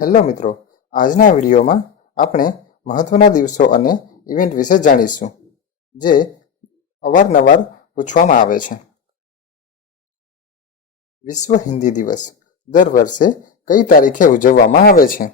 Hello મિત્રો, આજના વિડીયોમાં આપણે મહત્વના દિવસો અને ઇવેન્ટ વિશે જાણીશું જે અવારનવાર પૂછવામાં આવે છે. વિશ્વ હિન્દી દિવસ દર વર્ષે કઈ તારીખે ઉજવવામાં આવે છે?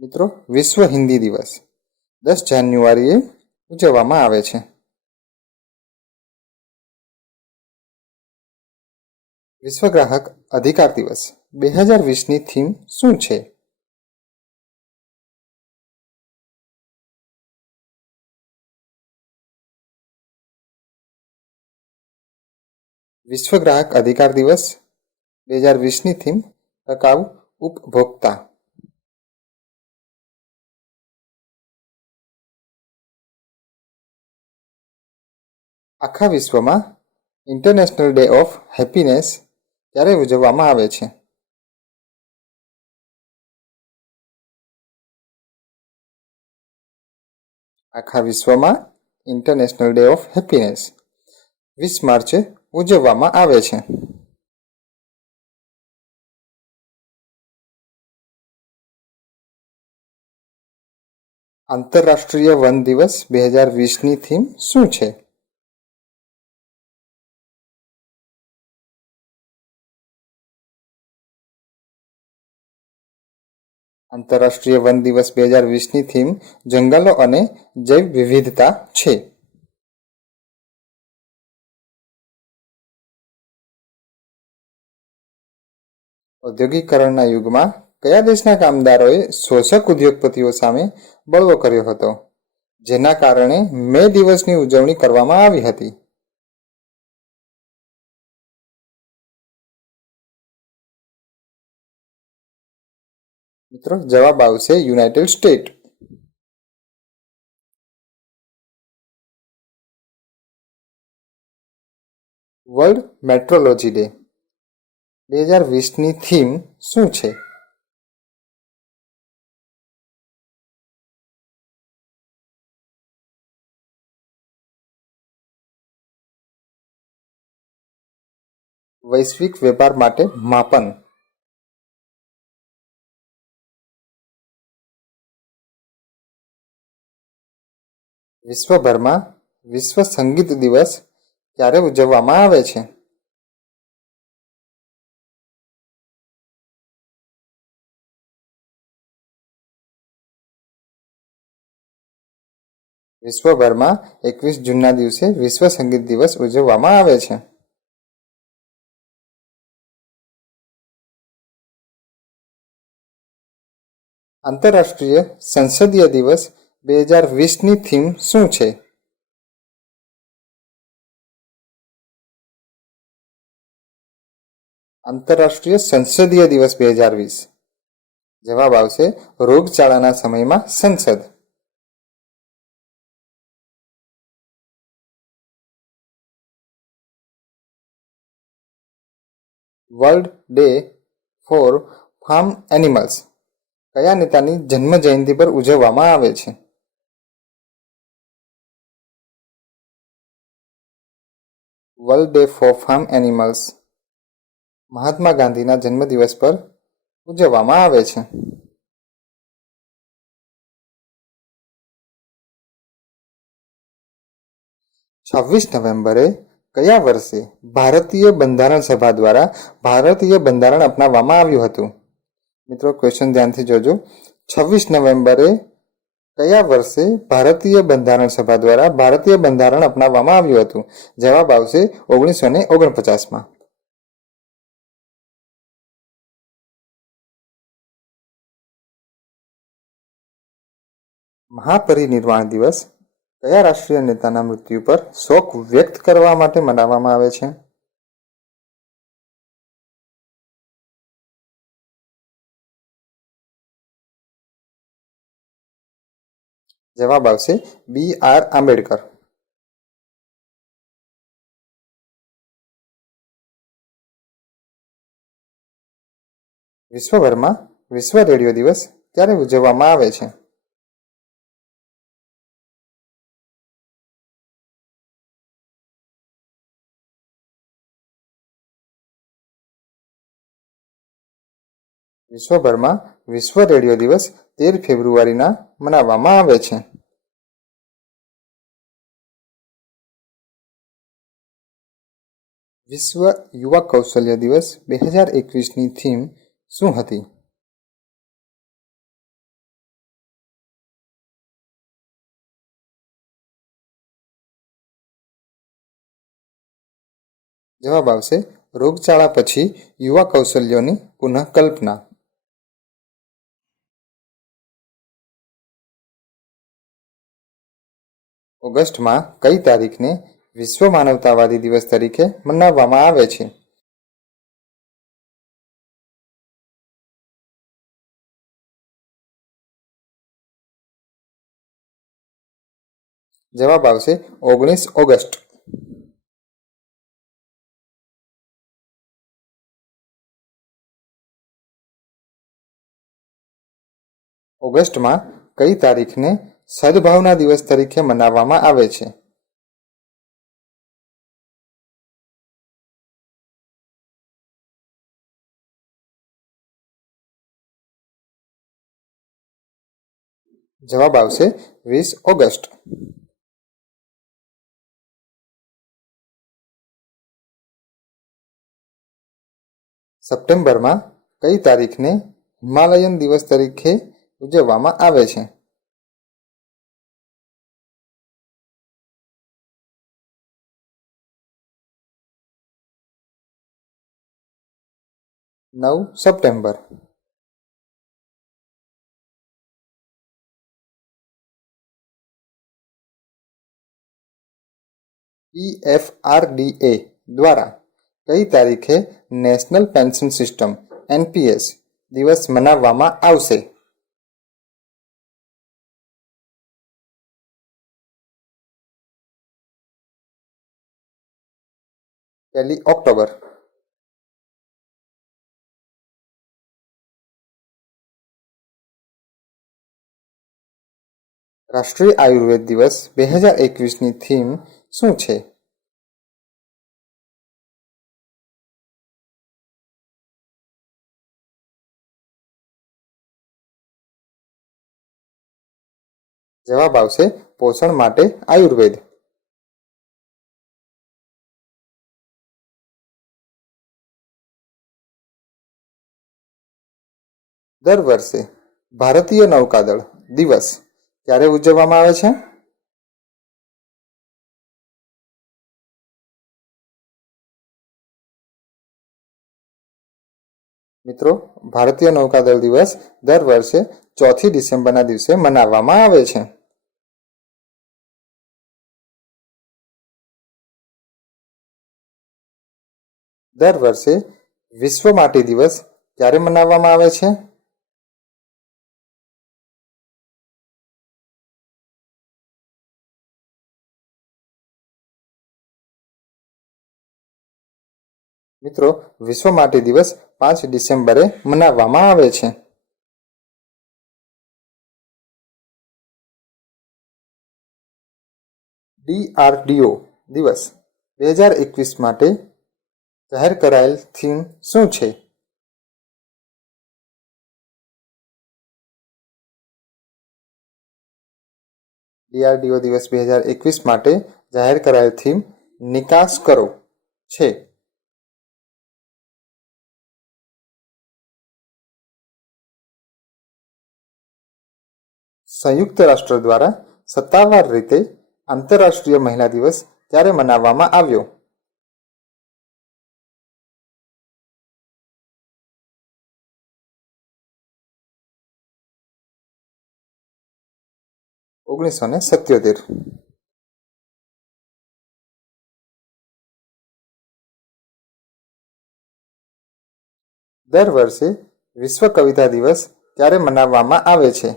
મિત્રો, વિશ્વ હિન્દી દિવસ 10 જાન્યુઆરીએ ઉજવવામાં આવે છે. વિશ્વ ગ્રાહક અધિકાર દિવસ 2020ની થીમ શું છે? વિશ્વ ગ્રાહક અધિકાર દિવસ 2020ની થીમ ટકાઉ ઉપભોક્તા. આખા વિશ્વમાં ઇન્ટરનેશનલ ડે ઓફ હેપીનેસ ક્યારે ઉજવવામાં આવે છે? આખા વિશ્વમાં ઇન્ટરનેશનલ ડે ઓફ હેપીનેસ 20 માર્ચે ઉજવવામાં આવે છે. આંતરરાષ્ટ્રીય વન દિવસ 2020ની થીમ શું છે? આંતરરાષ્ટ્રીય વન દિવસ 2020ની થીમ જંગલો અને જૈવ વિવિધતા છે. ઔદ્યોગિકરણના યુગમાં કયા દેશના કામદારોએ શોષક ઉદ્યોગપતિઓ સામે બળવો કર્યો હતો, જેના કારણે મે દિવસની ઉજવણી કરવામાં આવી હતી? મિત્રો, જવાબ આવશે United State. World Metrology Day 2020ની થીમ શું છે? વૈશ્વિક વેપાર માટે માપન. વિશ્વભરમાં વિશ્વ સંગીત દિવસ ક્યારે ઉજવવામાં આવે છે? વિશ્વભરમાં 21 જૂનના દિવસે વિશ્વ સંગીત દિવસ ઉજવવામાં આવે છે. આંતરરાષ્ટ્રીય સંસદીય દિવસ 2020ની થીમ શું છે? આંતરરાષ્ટ્રીય સંસદીય દિવસ 2020. જવાબ આવશે રોગચાળાના સમયમાં સંસદ. World Day for Farm Animals કયા નેતાની જન્મ જયંતિ પર ઉજવવામાં આવે છે? World Day for Farm Animals Mahatma ગાંધીના જન્મદિવસ પર ઉજવવામાં આવે છે. છવ્વીસ નવેમ્બરે કયા વર્ષે ભારતીય બંધારણ સભા દ્વારા ભારતીય બંધારણ અપનાવવામાં આવ્યું હતું? મિત્રો, ક્વેશ્ચન ધ્યાનથી જોજો. 26 નવેમ્બરે કયા વર્ષે ભારતીય બંધારણ સભા દ્વારા ભારતીય બંધારણ અપનાવવામાં આવ્યું હતું? જવાબ આવશે 1949માં. મહાપરિનિર્વાણ દિવસ કયા રાષ્ટ્રીય નેતાના મૃત્યુ પર શોક વ્યક્ત કરવા માટે મનાવવામાં આવે છે? જવાબ આવશે BR આંબેડકર. વિશ્વભરમાં વિશ્વ રેડિયો દિવસ ક્યારે ઉજવવામાં આવે છે? વિશ્વભરમાં વિશ્વ રેડિયો દિવસ 13 ફેબ્રુઆરીના મનાવવામાં આવે છે. વિશ્વ યુવા કૌશલ્ય દિવસ 2021ની થીમ શું હતી? જવાબ આવશે રોગચાળા પછી યુવા કૌશલ્યોની પુનઃકલ્પના. ઓગસ્ટમાં કઈ તારીખને વિશ્વ માનવતાવાદી દિવસ તરીકે મનાવવામાં આવે છે? જવાબ આવશે 19 ઓગસ્ટ. ઓગસ્ટમાં કઈ તારીખને સદભાવના દિવસ તરીકે મનાવવામાં આવે છે? જવાબ આવશે 20 ઓગસ્ટ. સપ્ટેમ્બરમાં કઈ તારીખને હિમાલયન દિવસ તરીકે ઉજવવામાં આવે છે? સપ્ટેમ્બર. PFRDA દ્વારા કઈ તારીખે નેશનલ પેન્શન સિસ્ટમ NPS દિવસ મનાવવામાં આવશે? 1 ઓક્ટોબર. રાષ્ટ્રીય આયુર્વેદ દિવસ 2021ની થીમ શું છે? જવાબ આવશે પોષણ માટે આયુર્વેદ. દર વર્ષે ભારતીય નૌકાદળ દિવસ ક્યારે ઉજવવામાં આવે છે? મિત્રો, ભારતીય નૌકાદળ દિવસ દર વર્ષે 4 ડિસેમ્બરના દિવસે મનાવવામાં આવે છે. દર વર્ષે વિશ્વ માટી દિવસ ક્યારે મનાવવામાં આવે છે? મિત્રો, વિશ્વ માટી દિવસ 5 ડિસેમ્બરે મનાવવામાં આવે છે. DRDO દિવસ 2021 માટે જાહેર કરાયેલ થીમ શું છે? DRDO દિવસ 2021 માટે જાહેર કરાયેલ થીમ નિકાસ કરો છે. સંયુક્ત રાષ્ટ્ર દ્વારા સત્તાવાર રીતે આંતરરાષ્ટ્રીય મહિલા દિવસ ક્યારે મનાવવામાં આવ્યો? $1977. દર વર્ષે વિશ્વ કવિતા દિવસ ક્યારે મનાવવામાં આવે છે?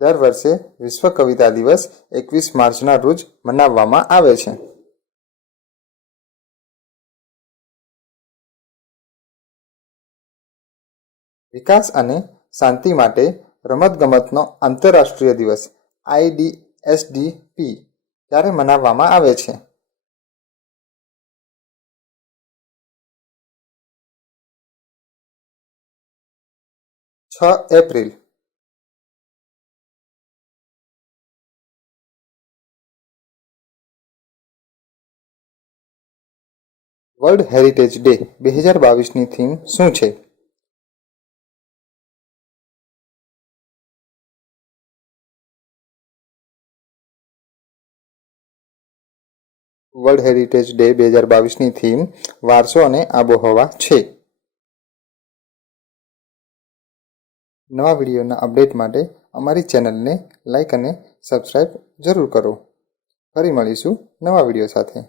દર વર્ષે વિશ્વ કવિતા દિવસ 21 માર્ચના રોજ મનાવવામાં આવે છે. વિકાસ અને શાંતિ માટે રમતગમતનો આંતરરાષ્ટ્રીય દિવસ SDP ક્યારે મનાવવામાં આવે છે? 6 એપ્રિલ. વર્લ્ડ હેરિટેજ ડે 2022ની થીમ શું છે? વર્લ્ડ હેરિટેજ ડે 2022ની થીમ વારસો અને આબોહવા છે. નવા વિડીયોના અપડેટ માટે અમારી ચેનલને લાઈક અને સબસ્ક્રાઈબ જરૂર કરો. ફરી મળીશું નવા વિડીયો સાથે.